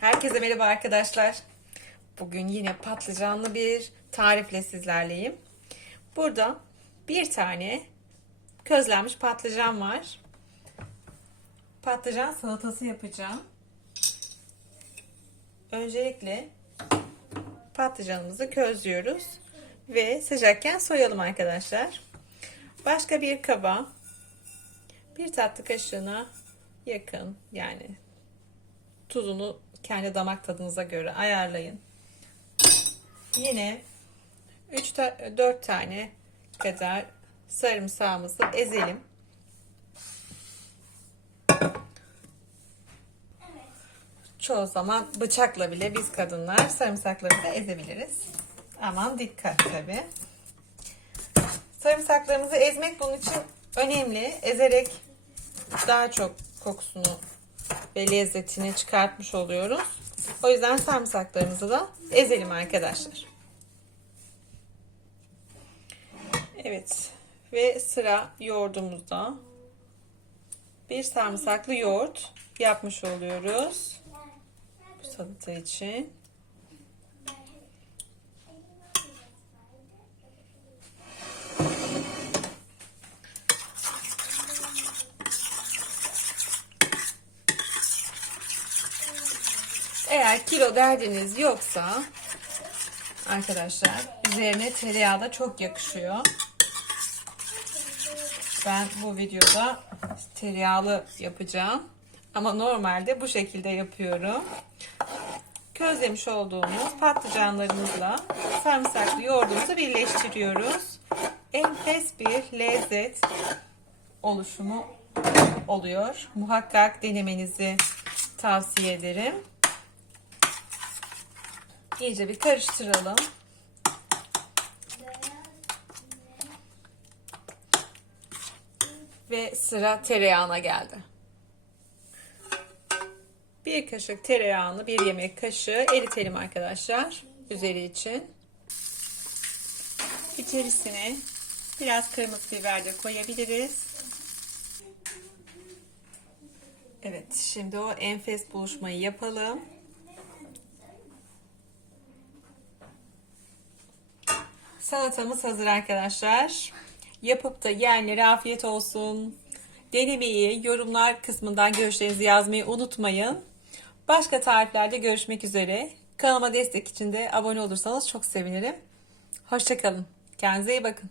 Herkese merhaba arkadaşlar. Bugün yine patlıcanlı bir tarifle sizlerleyim. Burada bir tane közlenmiş patlıcan var. Patlıcan salatası yapacağım. Öncelikle patlıcanımızı közlüyoruz ve sıcakken soyalım arkadaşlar. Başka bir kaba bir tatlı kaşığına yakın yani tuzunu kendi damak tadınıza göre ayarlayın. Yine 3 4 tane kadar sarımsağımızı ezelim. Çoğu zaman bıçakla bile biz kadınlar sarımsakları da ezebiliriz. Aman dikkat tabi. Sarımsaklarımızı ezmek bunun için önemli. Ezerek daha çok kokusunu ve lezzetini çıkartmış oluyoruz. O yüzden sarımsaklarımızı da ezelim arkadaşlar. Evet ve sıra yoğurdumuzda bir sarımsaklı yoğurt yapmış oluyoruz. Bu salata için. Eğer kilo derdiniz yoksa arkadaşlar üzerine tereyağı da çok yakışıyor. Ben bu videoda tereyağlı yapacağım. Ama normalde bu şekilde yapıyorum. Közlemiş olduğumuz patlıcanlarımızla sarımsaklı yoğurdumuzu birleştiriyoruz. Enfes bir lezzet oluşumu oluyor. Muhakkak denemenizi tavsiye ederim. İyice bir karıştıralım. Ve sıra tereyağına geldi. Bir kaşık tereyağını, bir yemek kaşığı eritelim arkadaşlar. Üzeri için. İçerisine biraz kırmızı biber de koyabiliriz. Evet, şimdi o enfes buluşmayı yapalım. Salatamız hazır arkadaşlar. Yapıp da yiyenlere afiyet olsun. Denemeyi yorumlar kısmından görüşlerinizi yazmayı unutmayın. Başka tariflerde görüşmek üzere. Kanalıma destek için de abone olursanız çok sevinirim. Hoşçakalın. Kendinize iyi bakın.